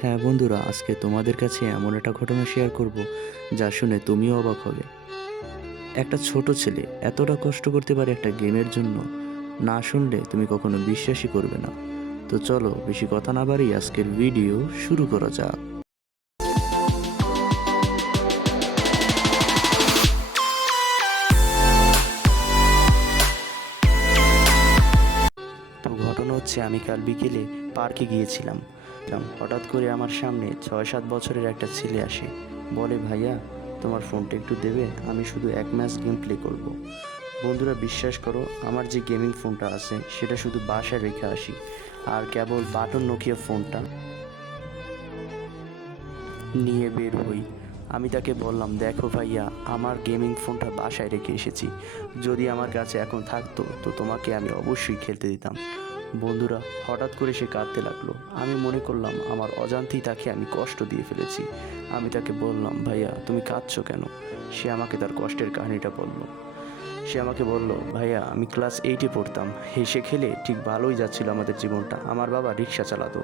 হ্যাঁ বন্ধুরা, আজকে তোমাদের কাছে এমন একটা ঘটনা শেয়ার করব, যা শুনে তুমিও অবাক হবে। একটা ছোট ছেলে এতটা কষ্ট করতে পারে একটা গেমের জন্য, না শুনলে তুমি কখনো বিশ্বাসই করবে না। তো চলো, বেশি কথা না বাড়ি আজকের ভিডিও শুরু করা যাক। তো ঘটনা হচ্ছে, আমি কাল বিকেলে পার্কে গিয়েছিলাম। ছিলাম। হঠাৎ করে আমার সামনে ছয়, সাত বছরের একটা ছেলে আসে। বলে, ভাইয়া, তোমার ফোনটা একটু দেবে? আমি শুধু এক ম্যাচ গেম প্লে করব। বন্ধুরা, বিশ্বাস করো, আমার যে গেমিং ফোনটা আছে, সেটা শুধু বাসায় রেখে আসি, আর কেবল বাটন নোকিয়া ফোনটা নিয়ে বের হই। আমি তাকে বললাম, দেখো ভাইয়া, আমার গেমিং ফোনটা বাসায় রেখে এসেছি। যদি আমার কাছে এখন থাকতো, তো তোমাকে আমি অবশ্যই খেলতে দিতাম। বন্ধুরা, হঠাৎ করে সে কাঁদতে লাগল। আমি মনে করলাম, আমার অজান্তেই তাকে আমি কষ্ট দিয়ে ফেলেছি। আমি তাকে বললাম, ভাইয়া, তুমি কাঁদছো কেন? সে আমাকে তার কষ্টের কাহিনীটা বলল। সে আমাকে বলল, ভাইয়া, আমি ক্লাস এইটে পড়তাম। হেসে খেলে ঠিক ভালোই যাচ্ছিল আমাদের জীবনটা। আমার বাবা রিক্সা চালাতো।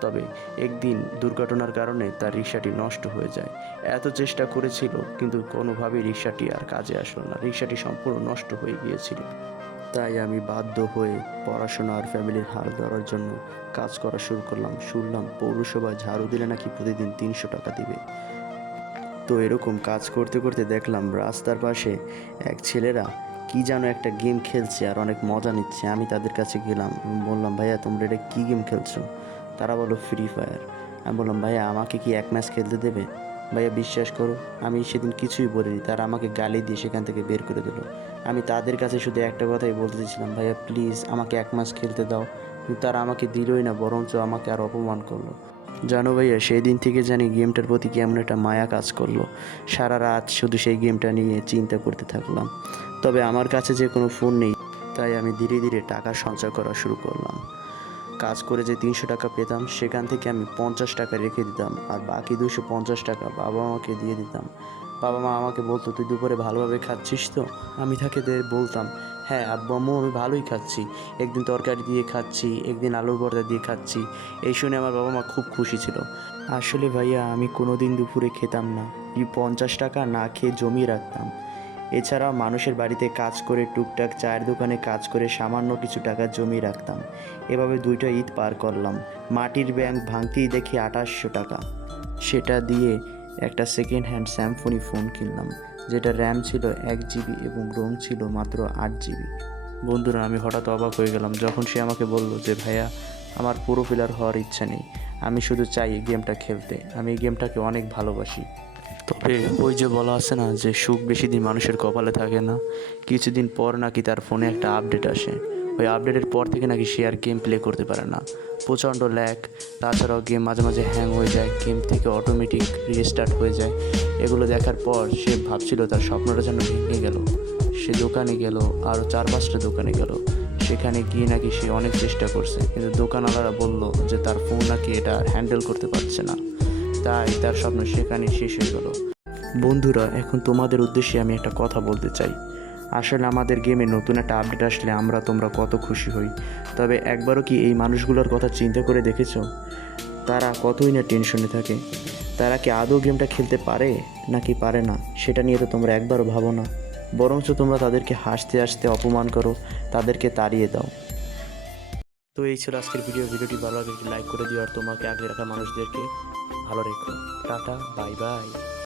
তবে একদিন দুর্ঘটনার কারণে তার রিক্সাটি নষ্ট হয়ে যায়। এত চেষ্টা করেছিল, কিন্তু কোনোভাবেই রিক্সাটি আর কাজে আসলো না। রিক্সাটি সম্পূর্ণ নষ্ট হয়ে গিয়েছিল। তাই আমি বাধ্য হয়ে পড়াশোনা আর ফ্যামিলির হাল ধরার জন্য কাজ করা শুরু করলাম। শুনলাম পৌরসভায় ঝাড়ু দিলে নাকি প্রতিদিন তিনশো টাকা দিবে। তো এরকম কাজ করতে করতে দেখলাম রাস্তার পাশে এক ছেলেরা কি যেন একটা গেম খেলছে আর অনেক মজা নিচ্ছে। আমি তাদের কাছে গেলাম, বললাম, ভাইয়া, তোমরা এটা কী গেম খেলছো? তারা বলো ফ্রি ফায়ার। আমি বললাম, ভাইয়া, আমাকে কি এক ম্যাচ খেলতে দেবে? ভাইয়া বিশ্বাস করো, আমি সেদিন কিছুই বলিনি। তারা আমাকে গালি দিয়ে সেখান থেকে বের করে দিল। আমি তাদের কাছে শুধু একটা কথাই বলতে চাইছিলাম ভাইয়া প্লিজ আমাকে এক মাস খেলতে দাও। কিন্তু তারা আমাকে দিলই না, বরঞ্চ আমাকে আর অপমান করল। জানো ভাইয়া সেই দিন থেকে জানি গেমটার প্রতি কেমন একটা মায়া কাজ করল। সারা রাত শুধু সেই গেমটা নিয়ে চিন্তা করতে থাকলাম। তবে আমার কাছে যে কোনো ফোন নেই, তাই আমি ধীরে ধীরে টাকা সঞ্চয় করা শুরু করলাম। কাজ করে যে তিনশো টাকা পেতাম, সেখান থেকে আমি পঞ্চাশ টাকা রেখে দিতাম আর বাকি দুশো পঞ্চাশ টাকা বাবা মাকে দিয়ে দিতাম। বাবা মা আমাকে বলতো, তুই দুপুরে ভালোভাবে খাচ্ছিস তো? আমি তাকে বলতাম হ্যাঁ আব্বু, আম্মু, আমি ভালোই খাচ্ছি। একদিন তরকারি দিয়ে খাচ্ছি, একদিন আলুর ভর্তা দিয়ে খাচ্ছি। এই শুনে আমার বাবা মা খুব খুশি ছিল। আসলে ভাইয়া, আমি কোনো দিন দুপুরে খেতাম না। পঞ্চাশ টাকা না খেয়ে জমিয়ে রাখতাম। এছাড়াও মানুষের বাড়িতে কাজ করে টুকটাক চায়ের দোকানে কাজ করে সামান্য কিছু টাকা জমিয়ে রাখতাম। এভাবে দুইটা ঈদ পার করলাম। মাটির ব্যাংক ভাঙতেই দেখি আঠাশশো টাকা। সেটা দিয়ে একটা সেকেন্ড হ্যান্ড স্যামফোনি ফোন কিনলাম, যেটা র্যাম ছিল এক জিবি এবং রোম ছিল মাত্র আট জিবি বন্ধুরা, আমি হঠাৎ অবাক হয়ে গেলাম যখন সে আমাকে বলল যে, ভাইয়া, আমার পুরো ফিলার হওয়ার ইচ্ছা নেই। আমি শুধু চাই এই গেমটা খেলতে। আমি এই গেমটাকে অনেক ভালোবাসি। তবে ওই যে বলা আছে না যে সুখ বেশি দিন মানুষের কপালে থাকে না, কিছুদিন পর নাকি তার ফোনে একটা আপডেট আসে। ওই আপডেটের পর থেকে নাকি সে আর গেম প্লে করতে পারে না। প্রচণ্ড ল্যাক তাছাড়াও গেম মাঝে মাঝে হ্যাং হয়ে যায় গেম থেকে অটোমেটিক রিস্টার্ট হয়ে যায়। এগুলো দেখার পর সে ভাবছিল তার স্বপ্নটা যেন ভেঙে গেল। সে দোকানে গেল আরও চার পাঁচটা দোকানে গেল। সেখানে গিয়ে নাকি সে অনেক চেষ্টা করছে, কিন্তু দোকানওয়ালারা বলল যে তার ফোন নাকি এটা হ্যান্ডেল করতে পারছে না। তাই তার স্বপ্ন সেখানেই শেষ হয়ে গেল। বন্ধুরা, এখন তোমাদের উদ্দেশ্যে আমি একটা কথা বলতে চাই। আসলে আমাদের গেমে নতুন একটা আপডেট আসলে আমরা তোমরা কত খুশি হই। তবে একবারও কি এই মানুষগুলোর কথা চিন্তা করে দেখেছ? তারা কতই না টেনশনে থাকে। তারা কি আদৌ গেমটা খেলতে পারে নাকি পারে না, সেটা নিয়ে তো তোমরা একবারও ভাবো না। বরঞ্চ তোমরা তাদেরকে হাসতে হাসতে অপমান করো, তাদেরকে তাড়িয়ে দাও। তো এই ছিল আজকের ভিডিও। ভিডিওটি ভালো লাগে লাইক করে দিও আর তোমাকে আগে রাখা মানুষদেরকে। ভালো রেখো। Tata bye bye